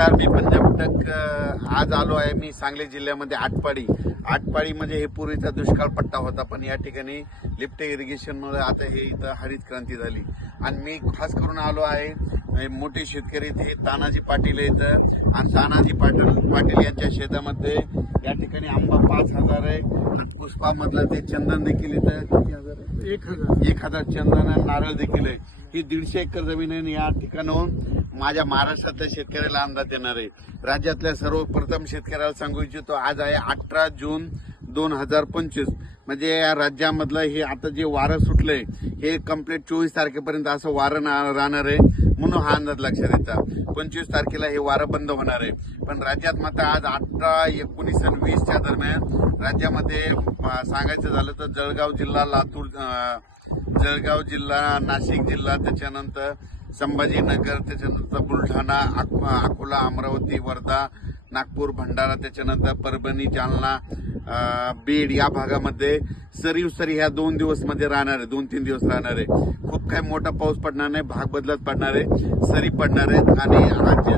नमस्कार मी पंजाब टक आज आलो आहे मी सांगली जिल्ह्यामध्ये आटपाडी आटपाडी म्हणजे हे पूर्वीचा दुष्काळ पट्टा होता पण या ठिकाणी लिफ्ट इरिगेशनमुळे आता हे इथं हरित क्रांती झाली आणि मी खास करून आलो आहे मोठे शेतकरी ते तानाजी पाटील इथं आणि तानाजी पाटील पाटील यांच्या शेतामध्ये या ठिकाणी आंबा पाच हजार आहे पुष्पामधलं ते चंदन देखील इथं एक हजार एक हजार चंदन आणि नारळ देखील आहे ही दीडशे एकर जमीन आहे या ठिकाणाहून माझ्या महाराष्ट्रातल्या शेतकऱ्याला अंदाज देणार आहे राज्यातल्या सर्वप्रथम शेतकऱ्याला सांगू इच्छितो आज आहे अठरा जून दोन हजार पंचवीस म्हणजे या राज्यामधलं हे आता जे वारं सुटलंय हे कम्प्लीट चोवीस तारखेपर्यंत असं वारं राहणार आहे म्हणून हा अंदाज लक्षात येतात पंचवीस तारखेला हे वारं बंद होणार आहे पण राज्यात मात्र आज अठरा एकोणीस आणि वीसच्या दरम्यान राज्यामध्ये सांगायचं झालं तर जळगाव जिल्हा लातूर जळगाव जिल्हा नाशिक जिल्हा त्याच्यानंतर संभाजीनगर त्याच्यानंतर बुलढाणा अकोला अमरावती वर्धा नागपूर भंडारा त्याच्यानंतर परभणी जालना बीड या भागामध्ये सरी सरी ह्या दोन दिवस मध्ये राहणार आहे दोन तीन दिवस राहणार आहे खूप काही मोठा पाऊस पडणार नाही भाग बदलत पडणार आहे सरी पडणार आहेत आणि आज जे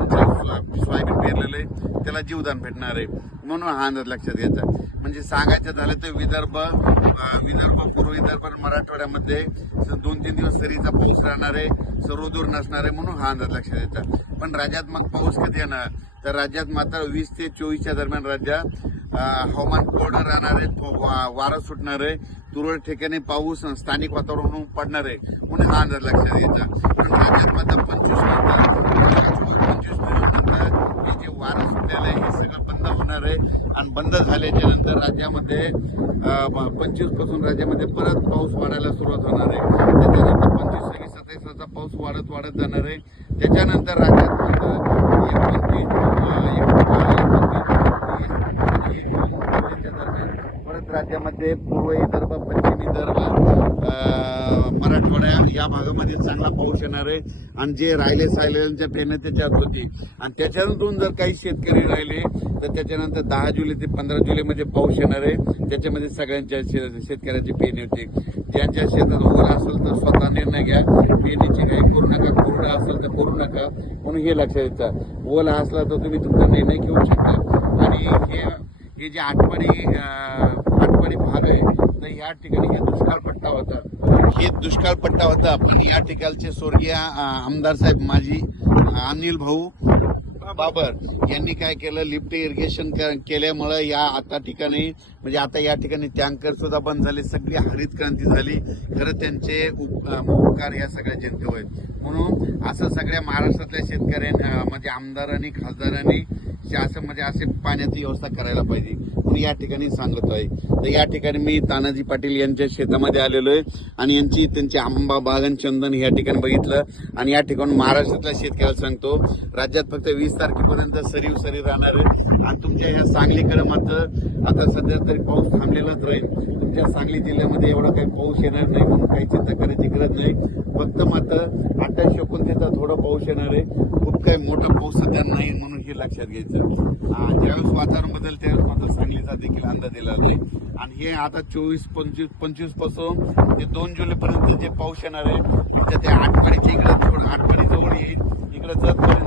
सोयाबीन पेरलेलं आहे त्याला जीवदान भेटणार आहे म्हणून हा अंदाज लक्षात घ्यायचा म्हणजे सांगायचं झालं तर विदर्भ विदर्भ पूर्व विदर्भ मराठवाड्यामध्ये दोन तीन दिवस सरीचा पाऊस राहणार आहे सर्व दूर नसणार आहे म्हणून हा अंदाज लक्षात येतात पण राज्यात मग पाऊस कधी येणार तर राज्यात मात्र वीस ते चोवीसच्या दरम्यान राज्यात हवामान कोरडं राहणार आहे वारं सुटणार आहे तुरळ ठिकाणी पाऊस स्थानिक वातावरण पडणार आहे म्हणून हा अंदाज लक्षात येतात पण राज्यात मात्र पंचवीस पंचवीस नंतर जे वारं सुटलेलं आहे हे सगळं बंद होणार आहे आणि बंद झाल्याच्या नंतर राज्यामध्ये पंचवीस पासून राज्यामध्ये परत पाऊस वाढायला सुरुवात होणार आहे पाऊस वाढत वाढत जाणार आहे त्याच्यानंतर राज्यात परत राज्यामध्ये पूर्व विदर्भ या भागामध्ये चांगला पाऊस येणार आहे आणि जे राहिले सायलेल्यांच्या पेनं त्याच्यात होती आणि त्याच्यातून जर काही शेतकरी राहिले तर त्याच्यानंतर दहा जुलै ते पंधरा जुलैमध्ये पाऊस येणार आहे त्याच्यामध्ये सगळ्यांच्या शेतकऱ्यांची पेन होते ज्यांच्या शेतात ओला असेल तर स्वतः निर्णय घ्या पेनीची काही करू नका कोरडं असेल तर करू नका म्हणून हे लक्षात येतं ओला असला तर तुम्ही तुमचा निर्णय घेऊ शकता आणि हे हे जे आठवणी आठवणी भाग आहे तर ह्या ठिकाणी हे दुष्काळ पट्टा होता हे दुष्काळ पट्टा होता पण या ठिकाणचे स्वर्गीय आमदार साहेब माजी अनिल भाऊ बाबर यांनी काय केलं लिफ्ट इरिगेशन केल्यामुळं या आता ठिकाणी म्हणजे आता या ठिकाणी टँकर सुद्धा बंद झाले सगळी हरित क्रांती झाली खरं त्यांचे उपकार या सगळ्या जनते आहेत म्हणून असं सगळ्या महाराष्ट्रातल्या शेतकऱ्यांनी म्हणजे आमदारांनी खासदारांनी असं म्हणजे असे पाण्याची व्यवस्था करायला पाहिजे मी या ठिकाणी सांगत आहे तर या ठिकाणी मी तानाजी पाटील यांच्या शेतामध्ये आलेलो आहे आणि यांची त्यांची आंबा बागन चंदन या ठिकाणी बघितलं आणि या ठिकाणी महाराष्ट्रातल्या शेतकऱ्याला सांगतो राज्यात फक्त वीस तारखेपर्यंत सरीव सरी राहणार आहे आणि तुमच्या ह्या सांगलीकडे मात्र आता सध्या तरी पाऊस थांबलेलाच राहील तुमच्या सांगली जिल्ह्यामध्ये एवढा काही पाऊस येणार नाही म्हणून काही चिंता करायची गरज नाही फक्त मात्र अठ्ठावीस एकोणतीसचा थोडा पाऊस येणार आहे खूप काही मोठा पाऊस सध्या नाही म्हणून हे लक्षात घ्यायचं ज्यावेळेस वातावरण बदल त्यावेळेस मात्र सांगली देखील अंदाज दिला नाही आणि हे आता चोवीस पंचवीस पंचवीस पासून ते दोन जुलै पर्यंत जे पाऊस येणार आहे त्या आठवाडीच्या इकडे आठवाडी जवळ येईल इकडे जर